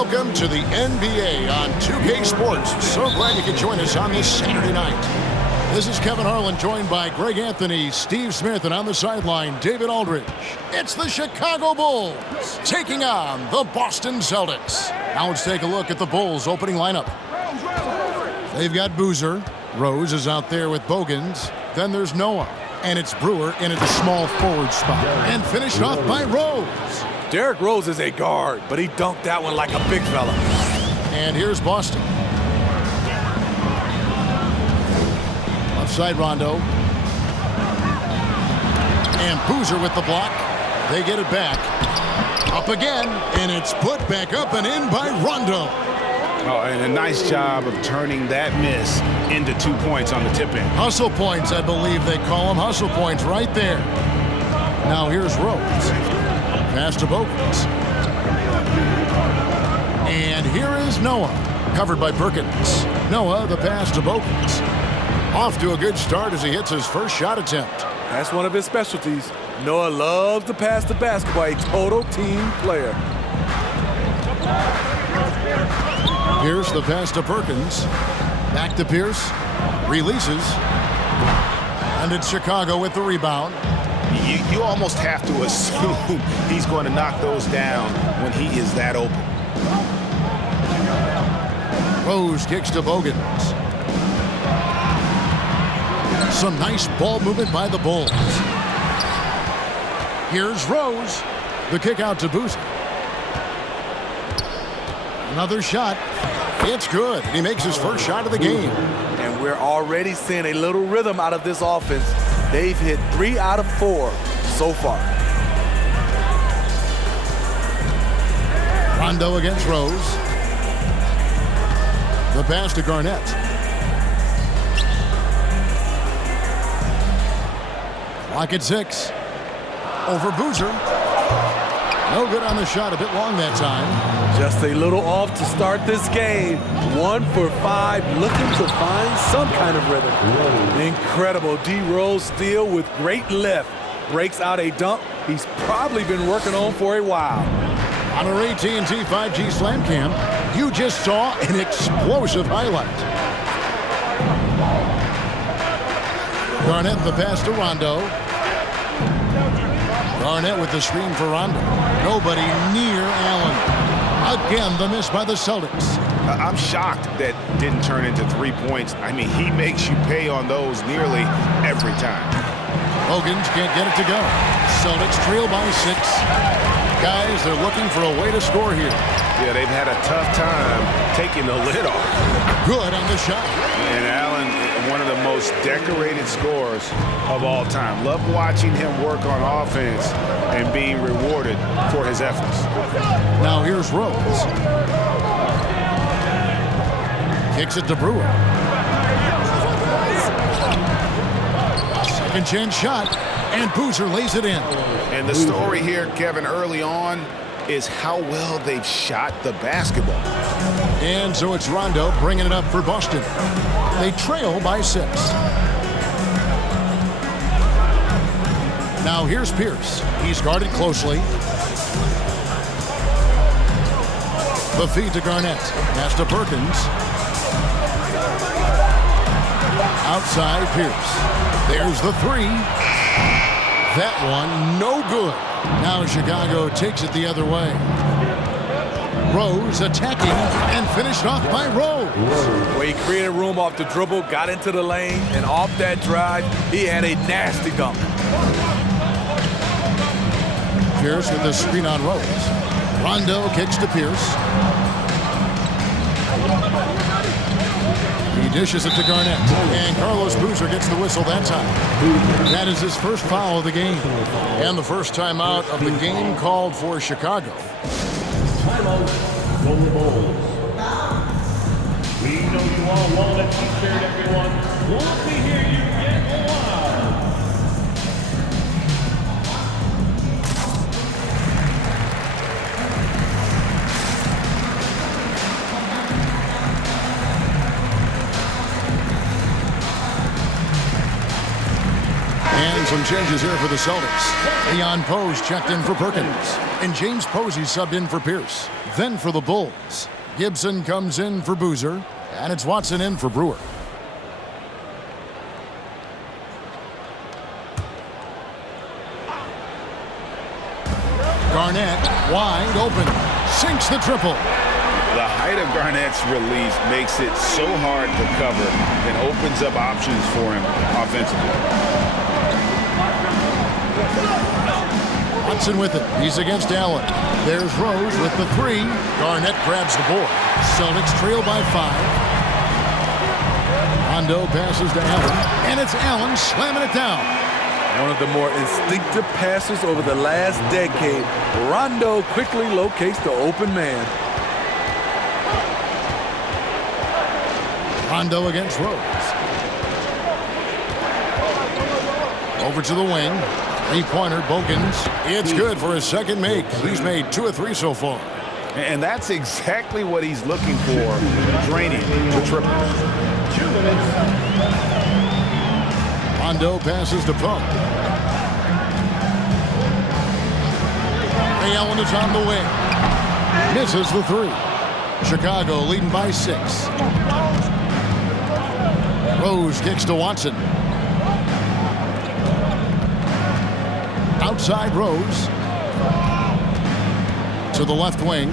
Welcome to the NBA on 2K Sports. So glad you could join us on this Saturday night. This is Kevin Harlan, joined by Greg Anthony, Steve Smith, and on the sideline, David Aldridge. It's the Chicago Bulls taking on the Boston Celtics. Now let's take a look at the Bulls' opening lineup. They've got Boozer. Rose is out there with Bogans. Then there's Noah. And it's Brewer in at the small forward spot. And finished off by Rose. Derrick Rose is a guard, but he dunked that one like a big fella. And here's Boston. Left side Rondo. And Boozer with the block. They get it back. Up again, and it's put back up and in by Rondo. Oh, and a nice job of turning that miss into 2 points on the tip-in. Hustle points, I believe they call them. Hustle points right there. Now here's Rose. Pass to Bogans. And here is Noah. Covered by Perkins. Noah, the pass to Bogans. Off to a good start as he hits his first shot attempt. That's one of his specialties. Noah loves to pass the basketball, a total team player. Pierce, the pass to Perkins. Back to Pierce. Releases. And it's Chicago with the rebound. You almost have to assume he's going to knock those down when he is that open. Rose kicks to Bogans. Some nice ball movement by the Bulls. Here's Rose. The kick out to Boozer. Another shot. It's good. He makes his first shot of the game. And we're already seeing a little rhythm out of this offense. They've hit 3 out of 4 so far. Rondo against Rose. The pass to Garnett. Clock at 6. Over Boozer. No good on the shot. A bit long that time. Just a little off to start this game. 1 for 5, looking to find some kind of rhythm. Incredible D Rose steal with great lift. Breaks out a dunk he's probably been working on for a while. On our AT&T 5G Slam Cam, you just saw an explosive highlight. Garnett the pass to Rondo. Garnett with the screen for Rondo. Nobody near Allen. Again, the miss by the Celtics. I'm shocked that didn't turn into 3 points. I mean, he makes you pay on those nearly every time. Bogans can't get it to go. Celtics trail by 6. Guys, they're looking for a way to score here. Yeah, they've had a tough time taking the lid off. Good on the shot. And Allen, one of the most decorated scorers of all time. Love watching him work on offense and being rewarded for his efforts. Now here's Rose. Kicks it to Brewer. Second chance shot, and Boozer lays it in. And the story here, Kevin, early on is how well they've shot the basketball. And so it's Rondo bringing it up for Boston. They trail by 6. Now here's Pierce. He's guarded closely. The feed to Garnett. Pass to Perkins. Outside Pierce. There's the 3. That one no good. Now Chicago takes it the other way. Rose attacking and finished off by Rose. Well, he created room off the dribble, got into the lane, and off that drive, he had a nasty dunk. Pierce with the screen on Rose. Rondo kicks to Pierce. He dishes it to Garnett. And Carlos Boozer gets the whistle that time. That is his first foul of the game. And the first timeout of the game called for Chicago. Timeout for the Bulls. We know you all want that t-shirt, everyone. Once we hear you get wild. And some chance changes here for the Celtics. Leon Pose checked in for Perkins. And James Posey subbed in for Pierce. Then for the Bulls, Gibson comes in for Boozer. And it's Watson in for Brewer. Garnett wide open. Sinks the triple. The height of Garnett's release makes it so hard to cover and opens up options for him offensively. Watson with it. He's against Allen. There's Rose with the three. Garnett grabs the board. Celtics trail by 5. Rondo passes to Allen. And it's Allen slamming it down. One of the more instinctive passes over the last decade. Rondo quickly locates the open man. Rondo against Rose. Over to the wing. Three-pointer, Bogans. It's good for his second make. He's made 2 of 3 so far. And that's exactly what he's looking for, draining the triple. 2 minutes. Rondo passes to Poe. Ray Allen is on the wing. Misses the 3. Chicago leading by 6. Rose kicks to Watson. Outside Rose. To the left wing.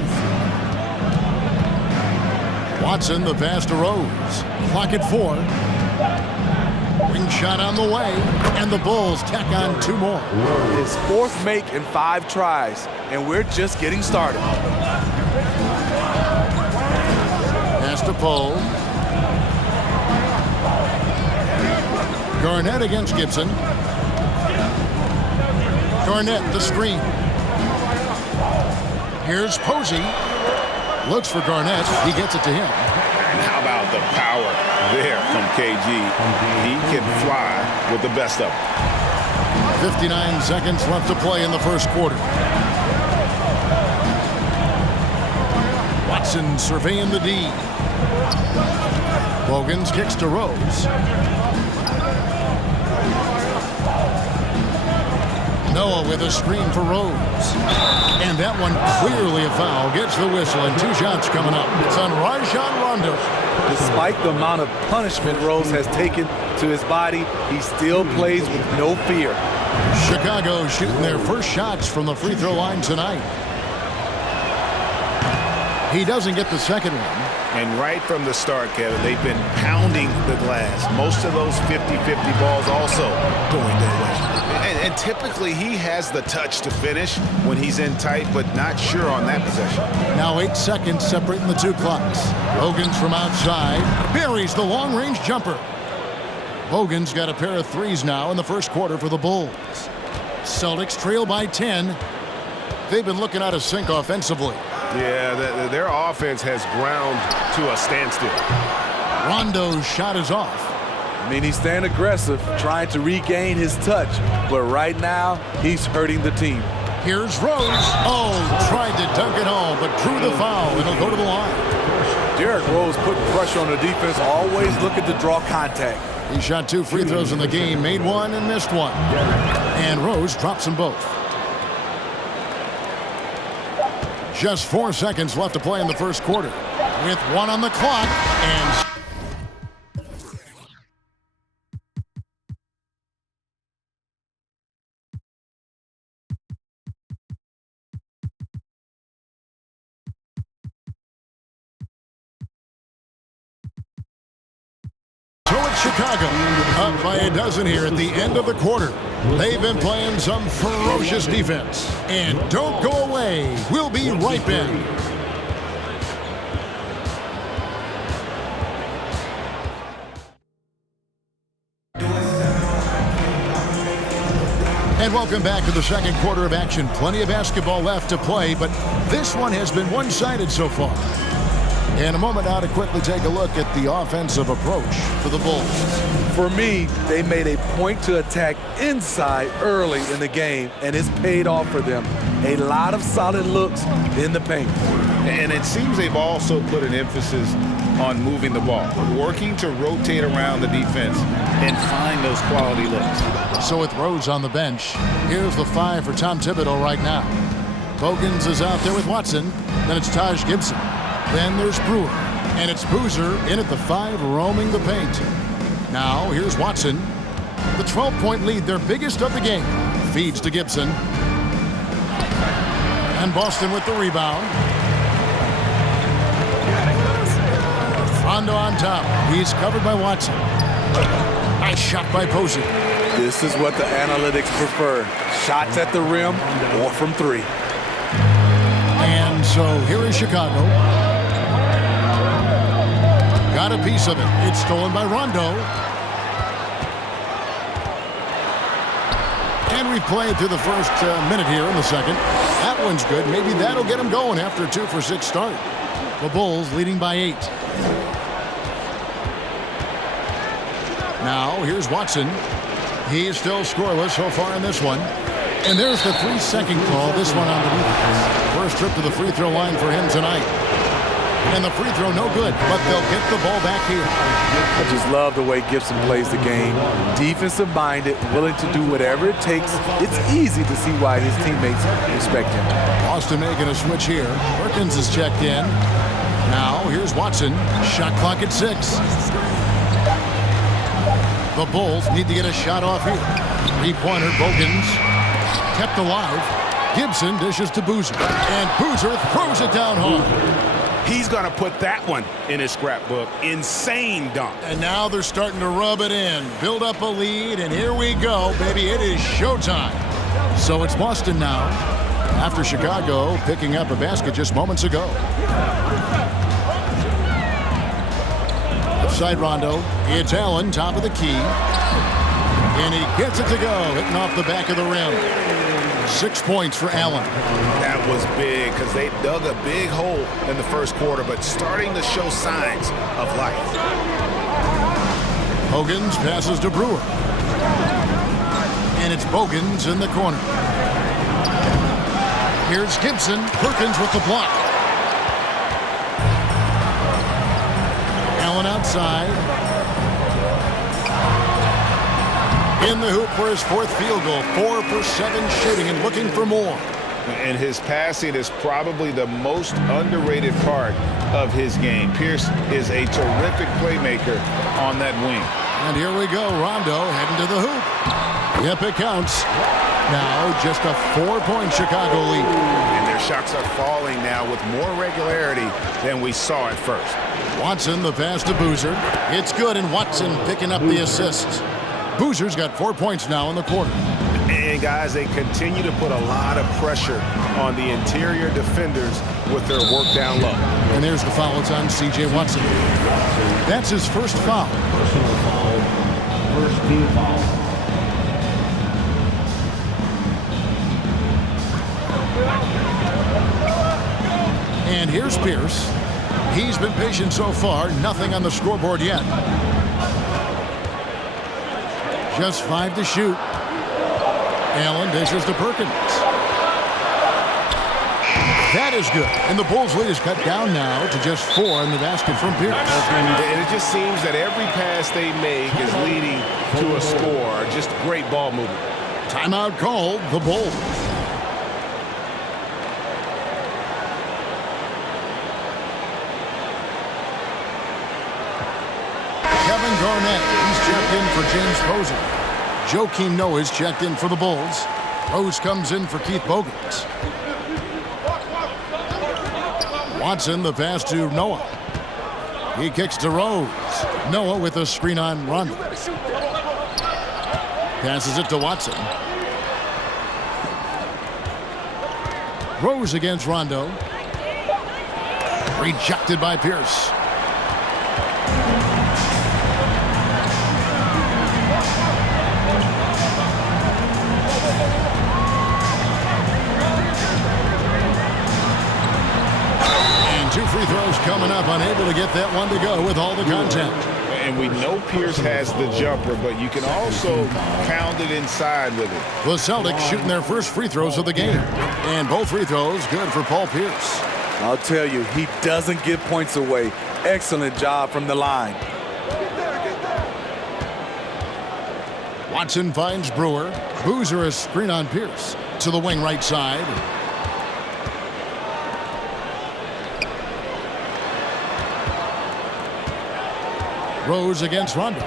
Watson, the pass to Rose. Clock at 4. Ring shot on the way. And the Bulls tack on 2 more. His 4th make in 5 tries. And we're just getting started. Pass to Poe. Garnett against Gibson. Garnett, the screen. Here's Posey. Looks for Garnett. He gets it to him. And how about the power there from KG? He can fly with the best of them. 59 seconds left to play in the first quarter. Watson surveying the D. Bogans kicks to Rose. Noah with a screen for Rose. And that one clearly a foul. Gets the whistle and 2 shots coming up. It's on Rajon Rondo. Despite the amount of punishment Rose has taken to his body, he still plays with no fear. Chicago shooting their first shots from the free throw line tonight. He doesn't get the second one. And right from the start, Kevin, they've been pounding the glass. Most of those 50-50 balls also going their way. And typically he has the touch to finish when he's in tight, but not sure on that possession. Now 8 seconds separating the 2 clocks. Bogans from outside buries the long-range jumper. Bogans got a pair of 3s now in the first quarter for the Bulls. Celtics trail by 10. They've been looking out of sync offensively. Yeah, their offense has ground to a standstill. Rondo's shot is off. I mean, he's staying aggressive, trying to regain his touch. But right now, he's hurting the team. Here's Rose. Oh, tried to dunk it home, but drew the foul, and he'll go to the line. Derrick Rose putting pressure on the defense, always looking to draw contact. He shot 2 free throws in the game, made 1 and missed 1. And Rose drops them both. Just 4 seconds left to play in the first quarter. With 1 on the clock and... So it's Chicago, up by a dozen here at the end of the quarter. They've been playing some ferocious defense. And don't go away. We'll be right back. And welcome back to the second quarter of action. Plenty of basketball left to play, but this one has been one-sided so far. In a moment now to quickly take a look at the offensive approach for the Bulls. For me, they made a point to attack inside early in the game, and it's paid off for them. A lot of solid looks in the paint. And it seems they've also put an emphasis on moving the ball, working to rotate around the defense and find those quality looks. So with Rose on the bench, here's the 5 for Tom Thibodeau right now. Bogans is out there with Watson. Then it's Taj Gibson. Then there's Brewer. And it's Boozer in at the 5, roaming the paint. Now here's Watson. The 12-point lead, their biggest of the game. Feeds to Gibson. And Boston with the rebound. Rondo on top. He's covered by Watson. Nice shot by Posey. This is what the analytics prefer. Shots at the rim or from 3. And so here is Chicago. Got a piece of it. It's stolen by Rondo. And we played through the first minute here in the second. That one's good. Maybe that'll get them going after a 2-for-6 start. The Bulls leading by 8. Now here's Watson. He's still scoreless so far in this one. And there's the 3-second call. This one on the defense. First trip to the free throw line for him tonight. And the free throw no good, but they'll get the ball back here. I just love the way Gibson plays the game. Defensive-minded, willing to do whatever it takes. It's easy to see why his teammates respect him. Boston making a switch here. Perkins is checked in. Now here's Watson. Shot clock at 6. The Bulls need to get a shot off here. 3-pointer, Bogans. Kept alive. Gibson dishes to Boozer. And Boozer throws it down hard. He's going to put that one in his scrapbook. Insane dunk. And now they're starting to rub it in. Build up a lead, and here we go, baby. It is showtime. So it's Boston now, after Chicago picking up a basket just moments ago. Outside Rondo. It's Allen, top of the key. And he gets it to go, hitting off the back of the rim. 6 points for Allen. That was big because they dug a big hole in the first quarter, but starting to show signs of life. Bogans passes to Brewer. And it's Bogans in the corner. Here's Gibson. Perkins with the block. Allen outside. In the hoop for his 4th field goal. 4 for 7 shooting and looking for more. And his passing is probably the most underrated part of his game. Pierce is a terrific playmaker on that wing. And here we go. Rondo heading to the hoop. Yep, it counts. Now just a 4-point Chicago lead. And their shots are falling now with more regularity than we saw at first. Watson, the pass to Boozer. It's good, and Watson picking up the assist. Boozer's got 4 points now in the quarter. And guys, they continue to put a lot of pressure on the interior defenders with their work down low. And there's the foul. It's on C.J. Watson. That's his first foul. Personal foul. First team foul. And here's Pierce. He's been patient so far. Nothing on the scoreboard yet. Just 5 to shoot. Allen dishes to Perkins. That is good. And the Bulls' lead is cut down now to just 4 in the basket from Pierce. And it just seems that every pass they make is leading to a score. Just great ball movement. Timeout called, the Bulls. Kevin Garnett, he's checked in for James Posey. Joakim Noah's checked in for the Bulls. Rose comes in for Keith Bogans. Watson, the pass to Noah. He kicks to Rose. Noah with a screen on Rondo. Passes it to Watson. Rose against Rondo. Rejected by Pierce. And 2 free throws coming up, unable to get that one to go with all the contact. And we know Pierce has the jumper, but you can also pound it inside with it. The Celtics shooting their first free throws of the game. And both free throws good for Paul Pierce. I'll tell you, he doesn't give points away. Excellent job from the line. Watson finds Brewer. Boozer a screen on Pierce. To the wing right side. Rose against Rondo.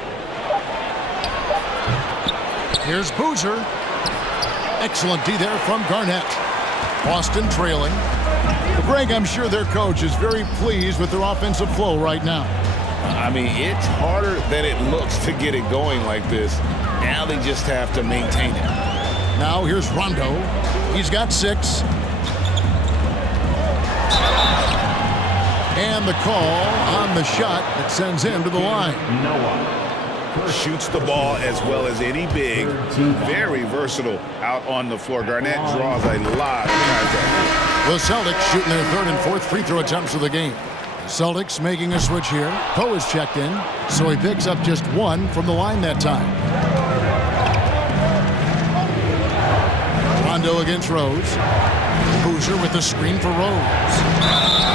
Here's Boozer. Excellent D there from Garnett. Boston trailing. Greg, I'm sure their coach is very pleased with their offensive flow right now. I mean, it's harder than it looks to get it going like this. Now they just have to maintain it. Now here's Rondo. He's got 6. And the call on the shot that sends him to the line. Shoots the ball as well as any big. Very versatile out on the floor. Garnett draws a lot of contact. The Celtics shooting their 3rd and 4th free throw attempts of the game. Celtics making a switch here. Poe is checked in, so he picks up just 1 from the line that time. Rondo against Rose. Boozer with the screen for Rose.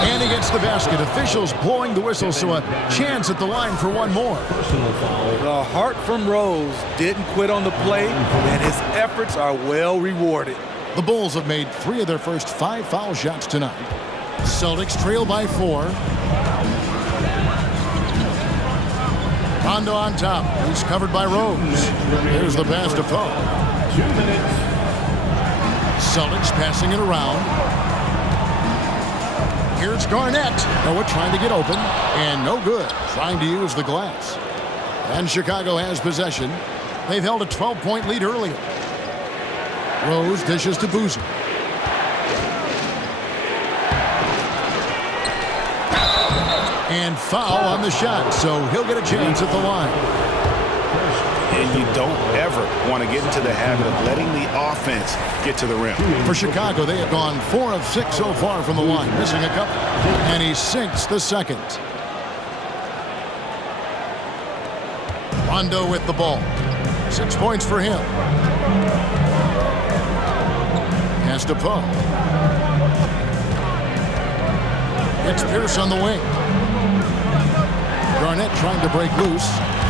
And he gets the basket. Officials blowing the whistle, so a chance at the line for 1 more. The heart from Rose didn't quit on the play, and his efforts are well rewarded. The Bulls have made 3 of their first 5 foul shots tonight. Celtics trail by 4. Rondo on top. He's covered by Rose. There's the pass to Poe. 2 minutes. Celtics passing it around. Here's Garnett. Noah trying to get open, and no good. Trying to use the glass. And Chicago has possession. They've held a 12-point lead earlier. Rose dishes to Boozer. And foul on the shot, so he'll get a chance at the line. And you don't ever want to get into the habit of letting the offense get to the rim. For Chicago, they have gone 4 of 6 so far from the line, missing a couple. And he sinks the second. Rondo with the ball. 6 points for him. Pass to Poe. It's Pierce on the wing. Garnett trying to break loose.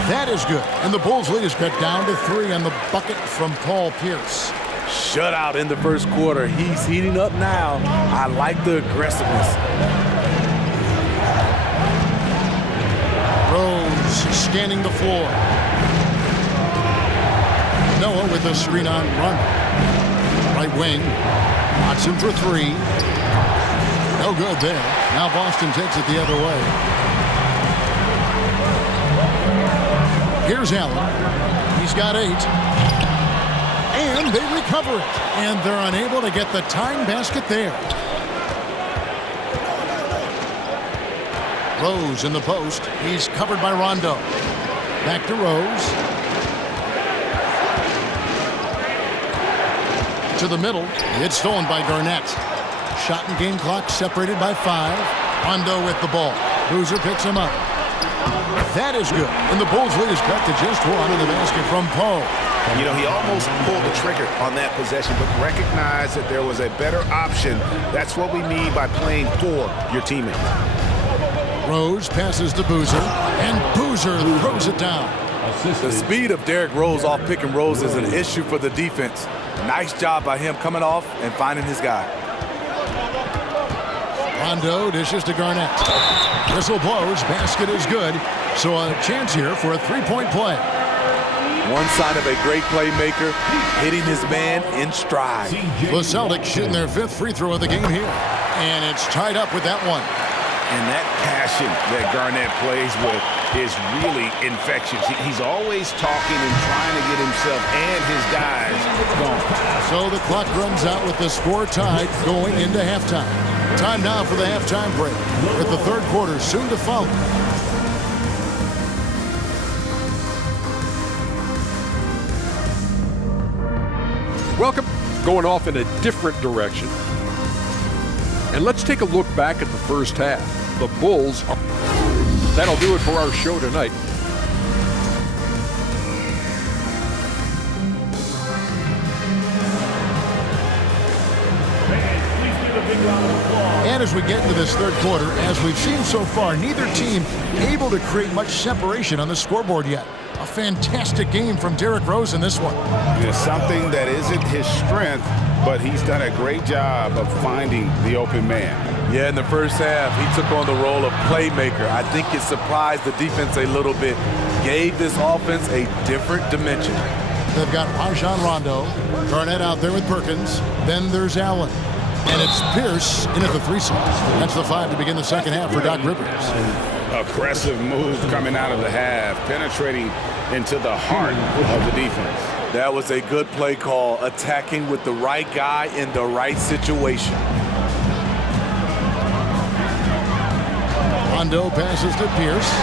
That is good. And the Bulls' lead is cut down to 3 on the bucket from Paul Pierce. Shutout in the first quarter. He's heating up now. I like the aggressiveness. Rose scanning the floor. Noah with a screen on run. Right wing. Watson for 3. No good there. Now Boston takes it the other way. Here's Allen. He's got 8. And they recover it. And they're unable to get the tying basket there. Rose in the post. He's covered by Rondo. Back to Rose. To the middle. It's stolen by Garnett. Shot and game clock separated by 5. Rondo with the ball. Boozer picks him up. That is good. And the Bulls' lead is cut to just 1 in the basket from Poe. You know, he almost pulled the trigger on that possession, but recognized that there was a better option. That's what we need by playing for your teammates. Rose passes to Boozer, and Boozer throws it down. The speed of Derrick Rose off pick and rolls is an issue for the defense. Nice job by him coming off and finding his guy. Rondo dishes to Garnett. Whistle blows. Basket is good. So a chance here for a 3-point play. One sign of a great playmaker, hitting his man in stride. The Celtics shooting their 5th free throw of the game here. And it's tied up with that one. And that passion that Garnett plays with is really infectious. He's always talking and trying to get himself and his guys going. So the clock runs out with the score tied going into halftime. Time now for the halftime break, with the 3rd quarter soon to follow. Welcome. Going off in a different direction. And let's take a look back at the first half. The Bulls. That'll do it for our show tonight. Fans, please do the big round of applause. And as we get into this third quarter, as we've seen so far, neither team able to create much separation on the scoreboard yet. A fantastic game from Derrick Rose in this one. It's something that isn't his strength, but he's done a great job of finding the open man. Yeah, in the first half, he took on the role of playmaker. I think it surprised the defense a little bit, gave this offense a different dimension. They've got Rajon Rondo, Garnett out there with Perkins. Then there's Allen. And it's Pierce in at the 3 slot. That's the 5 to begin the second half for Doc Rivers. Aggressive move coming out of the half, penetrating into the heart of the defense. That was a good play call, attacking with the right guy in the right situation. Rondo passes to Pierce.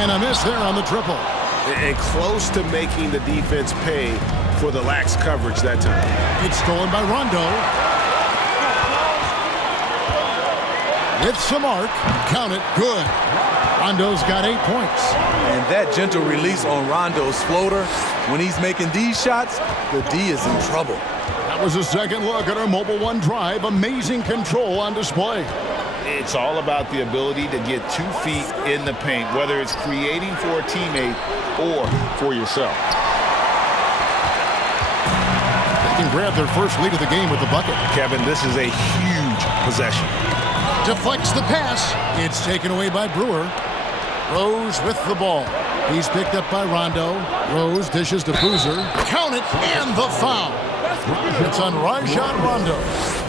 And a miss there on the triple. And close to making the defense pay for the lax coverage that time. It's stolen by Rondo. With some arc. Count it. Good. Rondo's got 8 points. And that gentle release on Rondo's floater, when he's making these shots, the D is in trouble. That was a second look at our Mobile One drive. Amazing control on display. It's all about the ability to get 2 feet in the paint, whether it's creating for a teammate or for yourself. They can grab their first lead of the game with the bucket. Kevin, this is a huge possession. Deflects the pass. It's taken away by Brewer. Rose with the ball. He's picked up by Rondo. Rose dishes to Boozer. Count it, and the foul. It's on Rajon Rondo.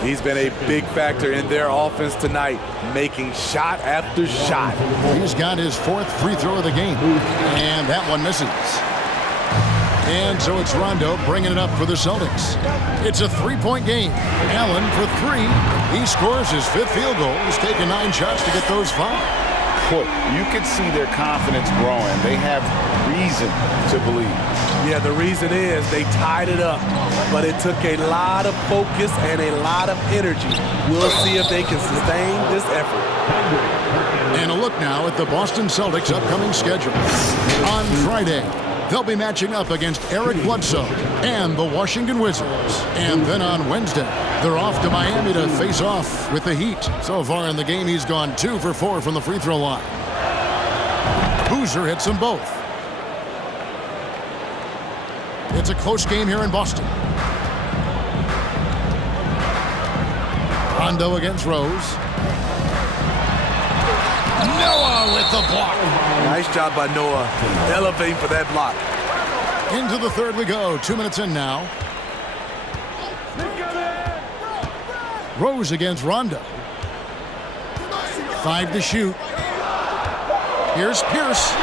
He's been a big factor in their offense tonight, making shot after shot. He's got his 4th free throw of the game. And that one misses. And so it's Rondo bringing it up for the Celtics. It's a 3-point game. Allen for 3. He scores his 5th field goal. He's taken 9 shots to get those 5. Boy, you can see their confidence growing. They have reason to believe. Yeah, the reason is they tied it up, but it took a lot of focus and a lot of energy. We'll see if they can sustain this effort. And a look now at the Boston Celtics' upcoming schedule. On Friday, they'll be matching up against Eric Bledsoe and the Washington Wizards. And then on Wednesday, they're off to Miami to face off with the Heat. So far in the game, he's gone 2 for 4 from the free throw line. Boozer hits them both. It's a close game here in Boston. Rondo against Rose. Noah with the block. Nice job by Noah, elevating for that block. Into the third we go. 2 minutes in now. Rose against Rondo. 5 to shoot. Here's Pierce.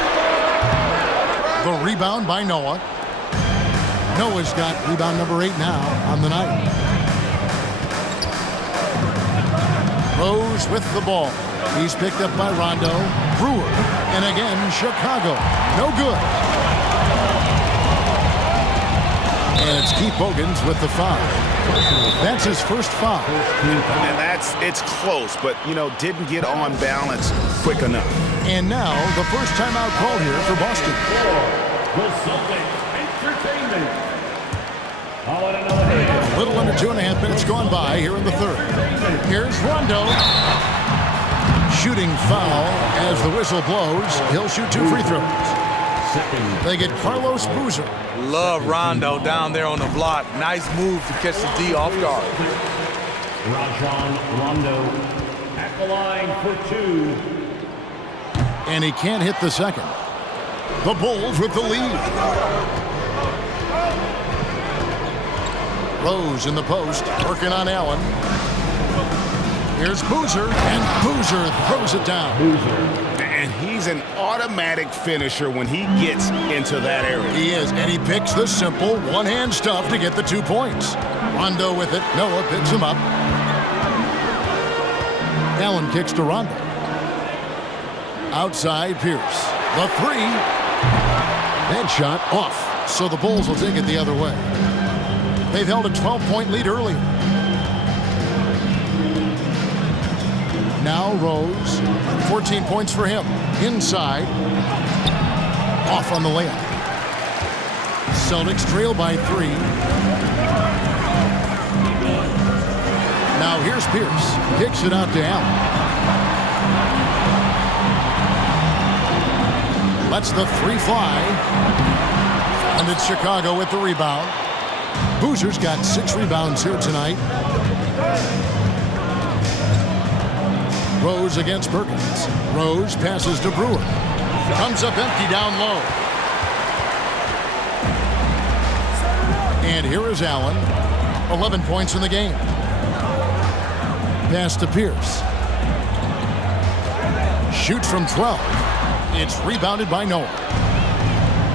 The rebound by Noah. Noah's got rebound number 8 now on the night. Rose with the ball. He's picked up by Rondo. Brewer. And again, Chicago. No good. And it's Keith Bogans with the foul. That's his first foul. And it's close, but, didn't get on balance quick enough. And now, the first timeout called here for Boston. The Celtics Entertainment. A little under 2.5 minutes gone by here in the third. Here's Rondo. Shooting foul as the whistle blows. He'll shoot 2 free throws. They get Carlos Boozer. Love Rondo down there on the block. Nice move to catch the D off guard. Rajon Rondo at the line for 2. And he can't hit the second. The Bulls with the lead. Rose in the post, working on Allen. Here's Boozer, and Boozer throws it down. And he's an automatic finisher when he gets into that area. He is, and he picks the simple one-hand stuff to get the 2 points. Rondo with it. Noah picks him up. Allen kicks to Rondo. Outside Pierce. The 3. That shot off, so the Bulls will take it the other way. They've held a 12-point lead earlier. Now Rose, 14 points for him. Inside, off on the layup. Celtics trail by 3. Now here's Pierce. Kicks it out to Allen. Lets the three fly. And it's Chicago with the rebound. Boozer's got 6 rebounds here tonight. Rose against Perkins. Rose passes to Brewer. Comes up empty down low. And here is Allen. 11 points in the game. Pass to Pierce. Shoots from 12. It's rebounded by Noah.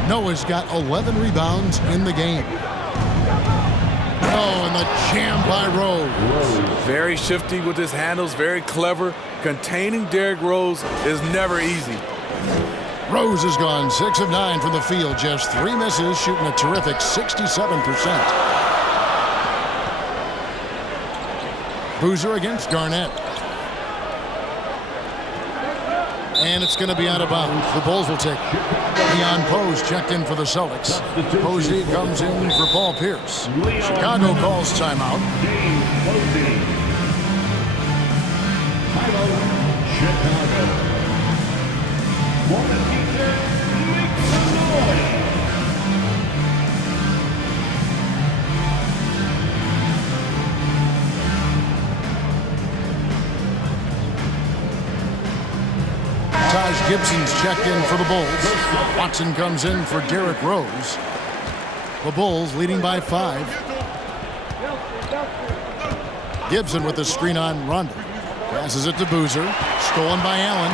Noah's got 11 rebounds in the game. Oh, and the jam by Rose. Very shifty with his handles, very clever. Containing Derrick Rose is never easy. Rose has gone 6 of 9 from the field. Just 3 misses, shooting a terrific 67%. Boozer against Garnett. And it's going to be out of bounds. The Bulls will take it. Leon Pose checked in for the Celtics. Posey comes in for Paul Pierce. Chicago calls timeout. Chicago. Want to keep there? Make some noise. Taj Gibson's checked in for the Bulls. Watson comes in for Derrick Rose. The Bulls leading by 5. Gibson with the screen on Rondo. Passes it to Boozer. Stolen by Allen.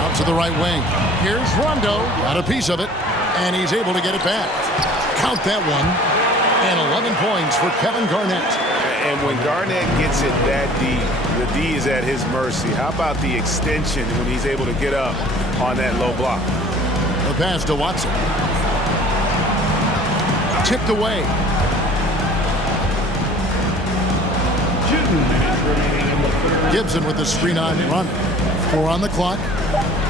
Out to the right wing. Here's Rondo. Got a piece of it. And he's able to get it back. Count that one. And 11 points for Kevin Garnett. And when Garnett gets it that deep, the D is at his mercy. How about the extension when he's able to get up on that low block? The pass to Watson. Tipped away. 2 minutes remaining in the third. Gibson with the screen on Rondo. 4 on the clock.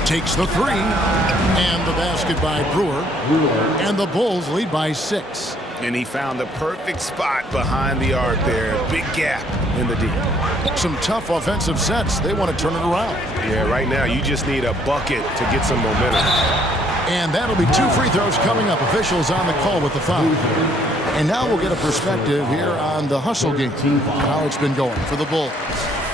Takes the 3. And the basket by Brewer. And the Bulls lead by 6. And he found the perfect spot behind the arc there. Big gap in the D. Some tough offensive sets. They want to turn it around. Yeah, right now you just need a bucket to get some momentum. And that'll be 2 free throws coming up. Officials on the call with the foul. And now we'll get a perspective here on the hustle game. How it's been going for the Bulls.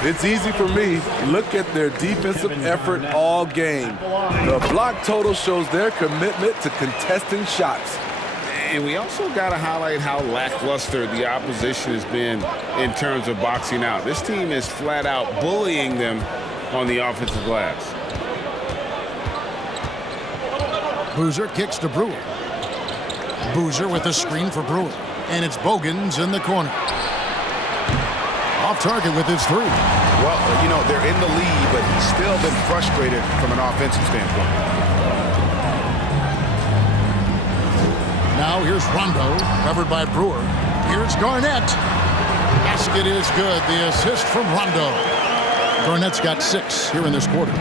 It's easy for me. Look at their defensive effort all game. The block total shows their commitment to contesting shots. And we also got to highlight how lackluster the opposition has been in terms of boxing out. This team is flat out bullying them on the offensive glass. Boozer kicks to Brewer. Boozer with the screen for Brewer. And it's Bogans in the corner. Off target with his 3. Well, you know, they're in the lead, but he's still been frustrated from an offensive standpoint. Now here's Rondo, covered by Brewer. Here's Garnett. Basket is good. The assist from Rondo. Garnett's got 6 here in this quarter.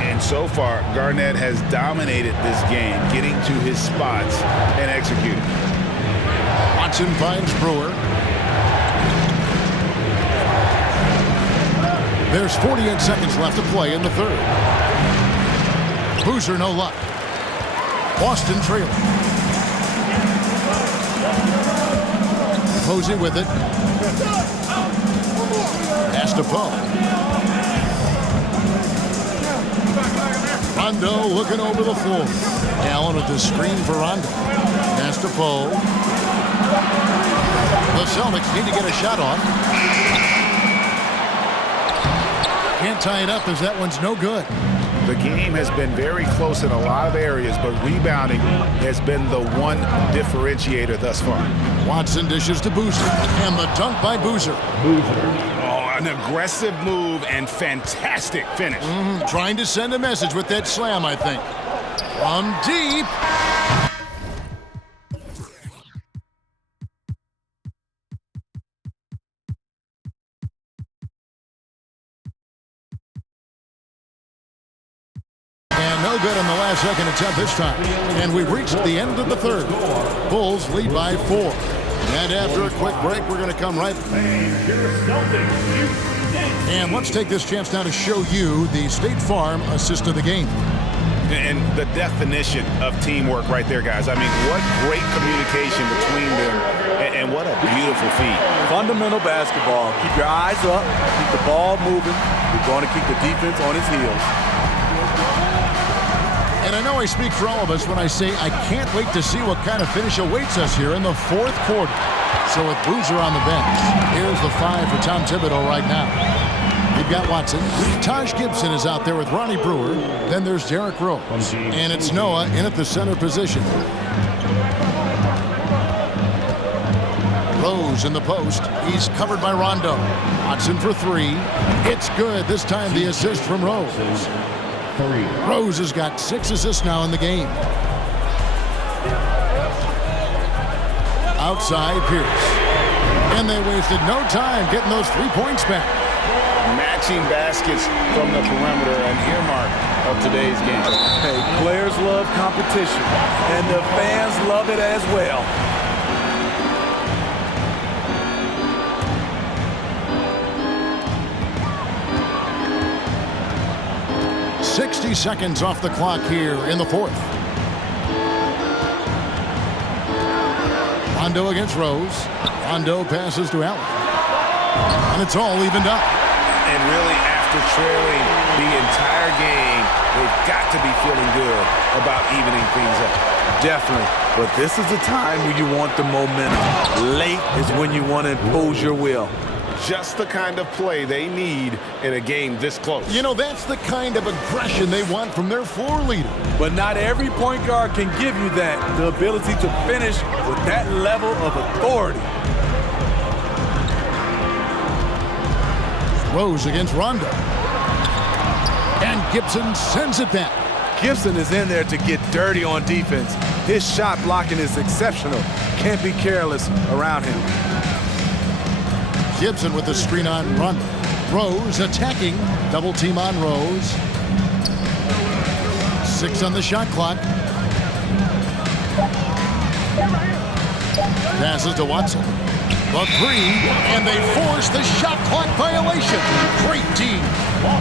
And so far, Garnett has dominated this game, getting to his spots and executing. Watson finds Brewer. There's 48 seconds left to play in the third. Boozer no luck. Boston trailing. Posey with it. Pass to Poe. Rondo looking over the floor. Allen with the screen for Rondo. Pass to Poe. The Celtics need to get a shot on. Can't tie it up as that one's no good. The game has been very close in a lot of areas, but rebounding has been the one differentiator thus far. Watson dishes to Boozer, and the dunk by Boozer. Oh, an aggressive move and fantastic finish. Trying to send a message with that slam, I think. From deep. No good on the last second attempt this time. And we've reached the end of the third. Bulls lead by 4. And after a quick break, we're going to come right. And let's take this chance now to show you the State Farm assist of the game. And the definition of teamwork right there, guys. I mean, what great communication between them, and what a beautiful feat. Fundamental basketball. Keep your eyes up, keep the ball moving. You're going to keep the defense on its heels. And I know I speak for all of us when I say I can't wait to see what kind of finish awaits us here in the fourth quarter. So with Boozer on the bench, here's the 5 for Tom Thibodeau right now. You've got Watson. Taj Gibson is out there with Ronnie Brewer. Then there's Derrick Rose. And it's Noah in at the center position. Rose in the post. He's covered by Rondo. Watson for 3. It's good. This time the assist from Rose. Rose has got 6 assists now in the game. Outside Pierce. And they wasted no time getting those 3 points back. Matching baskets from the perimeter, an earmark of today's game. Hey, players love competition, and the fans love it as well. .60 seconds off the clock here in the fourth. Rondo against Rose. Rondo passes to Allen. And it's all evened up. And really, after trailing the entire game, they've got to be feeling good about evening things up. Definitely. But this is the time when you want the momentum. Late is when you want to impose your will. Just the kind of play they need in a game this close. You know, that's the kind of aggression they want from their floor leader. But not every point guard can give you that, the ability to finish with that level of authority. Rose against Rondo. And Gibson sends it back. Gibson is in there to get dirty on defense. His shot blocking is exceptional. Can't be careless around him. Gibson with the screen on Rondo. Rose attacking. Double team on Rose. 6 on the shot clock. Passes to Watson. The 3, and they force the shot clock violation. Great team.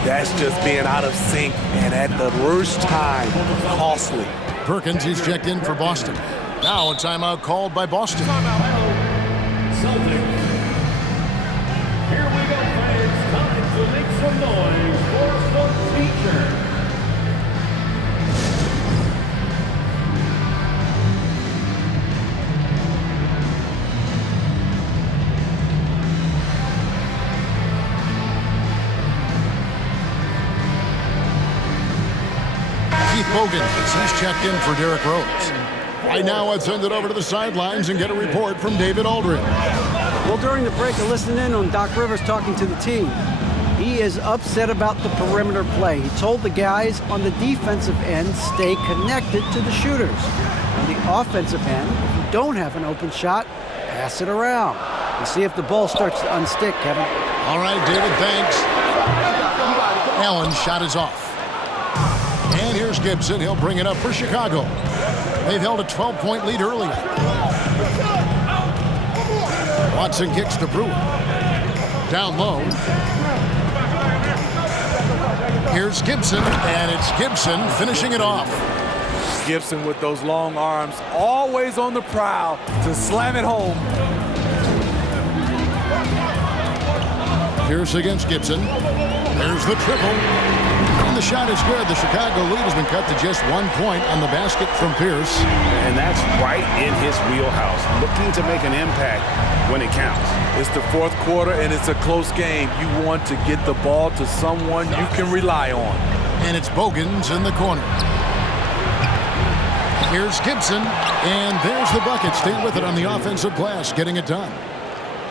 That's just being out of sync and at the worst time. Costly. Perkins is checked in for Boston. Now a timeout called by Boston. Celtics. Here we go, fans. Time to make some noise for the teacher. Bogans, he's checked in for Derrick Rose. Right now, let's send it over to the sidelines and get a report from David Aldridge. Well, during the break, I listened in on Doc Rivers talking to the team. He is upset about the perimeter play. He told the guys on the defensive end, stay connected to the shooters. On the offensive end, if you don't have an open shot, pass it around. We'll see if the ball starts to unstick, Kevin. All right, David, thanks. Allen's shot is off. And here's Gibson. He'll bring it up for Chicago. They've held a 12-point lead early. Watson kicks to Brewer. Down low. Here's Gibson, and it's Gibson finishing it off. Gibson with those long arms, always on the prowl to slam it home. Pierce against Gibson. There's the triple. And the shot is good. The Chicago lead has been cut to just 1 point on the basket from Pierce. And that's right in his wheelhouse, looking to make an impact when it counts. It's the fourth quarter, and it's a close game. You want to get the ball to someone you can rely on. And it's Bogans in the corner. Here's Gibson, and there's the bucket. Stay with it on the offensive glass, getting it done.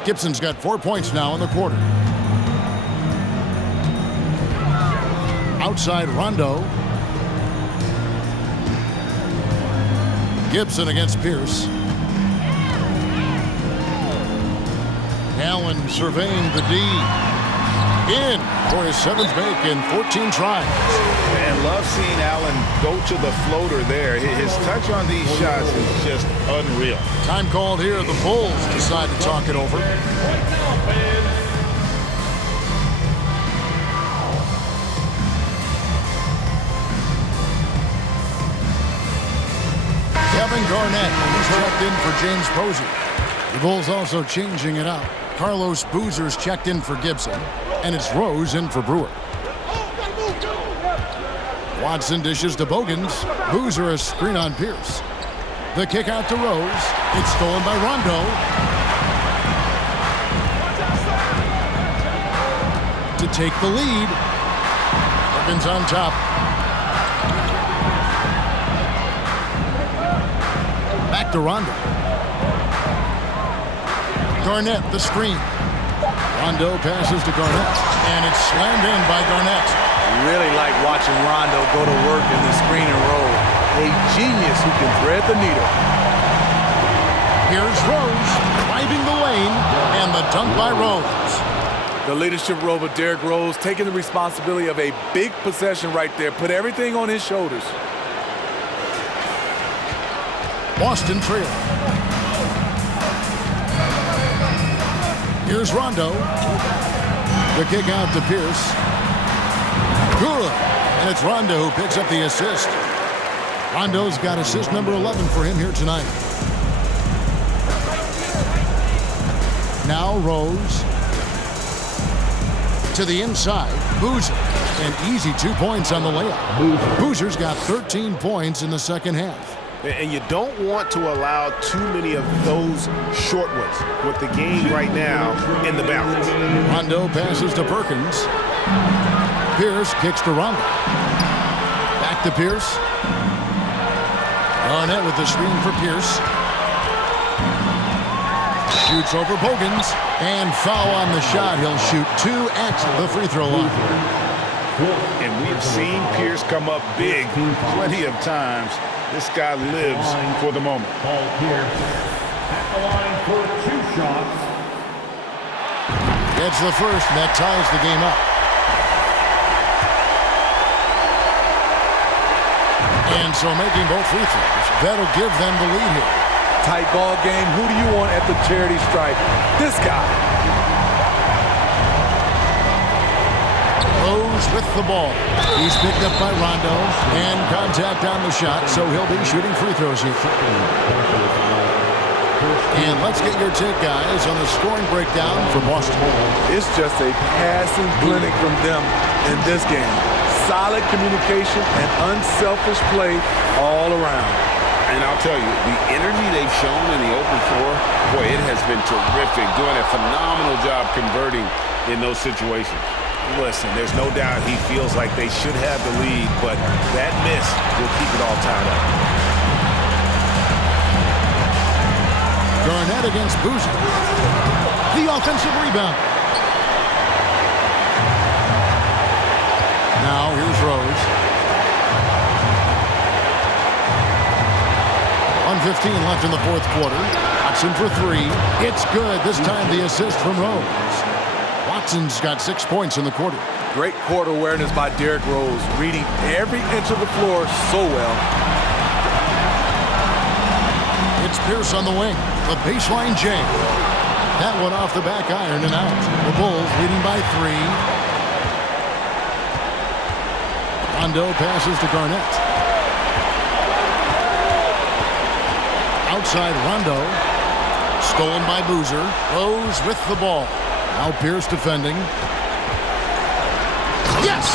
Gibson's got 4 points now in the quarter. Outside Rondo. Gibson against Pierce. Allen surveying the D. In for his 7th make in 14 tries. And love seeing Allen go to the floater there. His touch on these shots is just unreal. Time called here. The Bulls decide to talk it over. Kevin Garnett is checked in for James Posey. The Bulls also changing it up. Carlos Boozer's checked in for Gibson, and it's Rose in for Brewer. Watson dishes to Bogans. Boozer a screen on Pierce. The kick out to Rose. It's stolen by Rondo. To take the lead. Perkins on top. Back to Rondo. Garnett, the screen. Rondo passes to Garnett, and it's slammed in by Garnett. Really like watching Rondo go to work in the screen and roll. A genius who can thread the needle. Here's Rose driving the lane, and the dunk by Rose. The leadership role of Derrick Rose, taking the responsibility of a big possession right there. Put everything on his shoulders. Boston trail. Here's Rondo. The kick out to Pierce. Good. And it's Rondo who picks up the assist. Rondo's got assist number 11 for him here tonight. Now Rose. To the inside. Boozer. An easy 2 points on the layup. Boozer's got 13 points in the second half. And you don't want to allow too many of those short ones with the game right now in the balance. Rondo passes to Perkins. Pierce kicks to Rondo. Back to Pierce. Garnett with the screen for Pierce. Shoots over Bogans. And foul on the shot. He'll shoot 2 at the free throw line. And we've seen Pierce come up big plenty of times. This guy lives for the moment. Paul Pierce at the line for 2 shots. Gets the first, and that ties the game up. And so making both free throws, that'll give them the lead here. Tight ball game. Who do you want at the charity stripe? This guy. Rose with the ball. He's picked up by Rondo, and contact on the shot, so he'll be shooting free throws here. And let's get your take, guys, on the scoring breakdown for Boston. It's just a passing clinic from them in this game. Solid communication and unselfish play all around. And I'll tell you, the energy they've shown in the open floor, boy, it has been terrific. Doing a phenomenal job converting in those situations. Listen, there's no doubt he feels like they should have the lead, but that miss will keep it all tied up. Garnett against Boozer. The offensive rebound. Now here's Rose. 1:15 left in the fourth quarter. Watson for 3. It's good. This time the assist from Rose. Watson's got 6 points in the quarter. Great court awareness by Derrick Rose, reading every inch of the floor so well. It's Pierce on the wing. The baseline jam. That one off the back iron and out. The Bulls leading by 3. Rondo passes to Garnett. Outside Rondo. Stolen by Boozer. Rose with the ball. Now Pierce defending. Yes!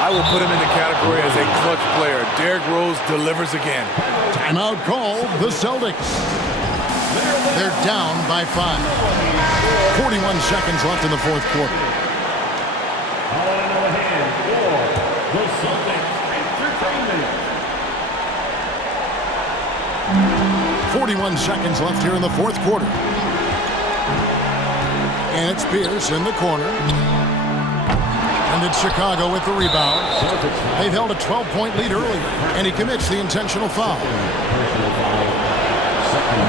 I will put him in the category as a clutch player. Derrick Rose delivers again. Timeout called the Celtics. They're down by 5. 41 seconds left in the fourth quarter. Calling on ahead for the Celtics Entertainment. 41 seconds left here in the fourth quarter. And it's Pierce in the corner. And it's Chicago with the rebound. They've held a 12-point lead earlier, and he commits the intentional foul.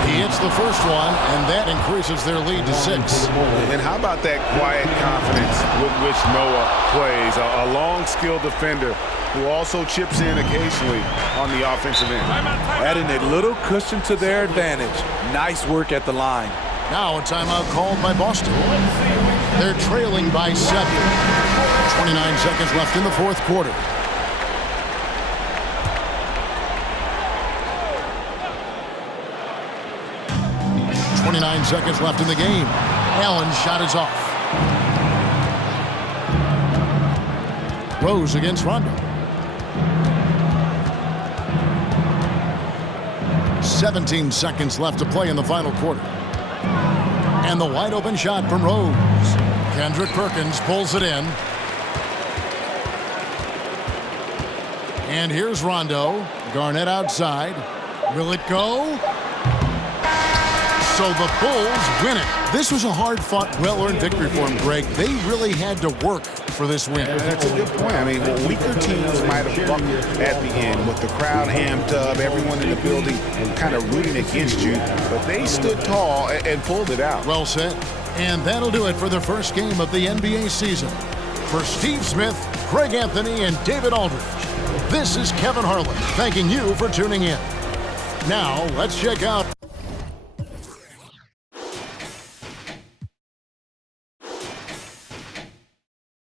He hits the first one, and that increases their lead to 6. And how about that quiet confidence with which Noah plays? A long, skilled defender who also chips in occasionally on the offensive end. Adding a little cushion to their advantage. Nice work at the line. Now a timeout called by Boston. They're trailing by 7. 29 seconds left in the fourth quarter. .29 seconds left in the game. Allen's shot is off. Rose against Rondo. 17 seconds left to play in the final quarter. And the wide open shot from Rose. Kendrick Perkins pulls it in. And here's Rondo. Garnett outside. Will it go? So the Bulls win it. This was a hard-fought, well-earned victory for them, Greg. They really had to work for this win. That's a good point. I mean, weaker teams might have bucked at the end with the crowd amped up, everyone in the building kind of rooting against you, but they stood tall and pulled it out. Well said. And that'll do it for the first game of the NBA season. For Steve Smith, Craig Anthony, and David Aldridge, this is Kevin Harlan thanking you for tuning in. Now, let's check out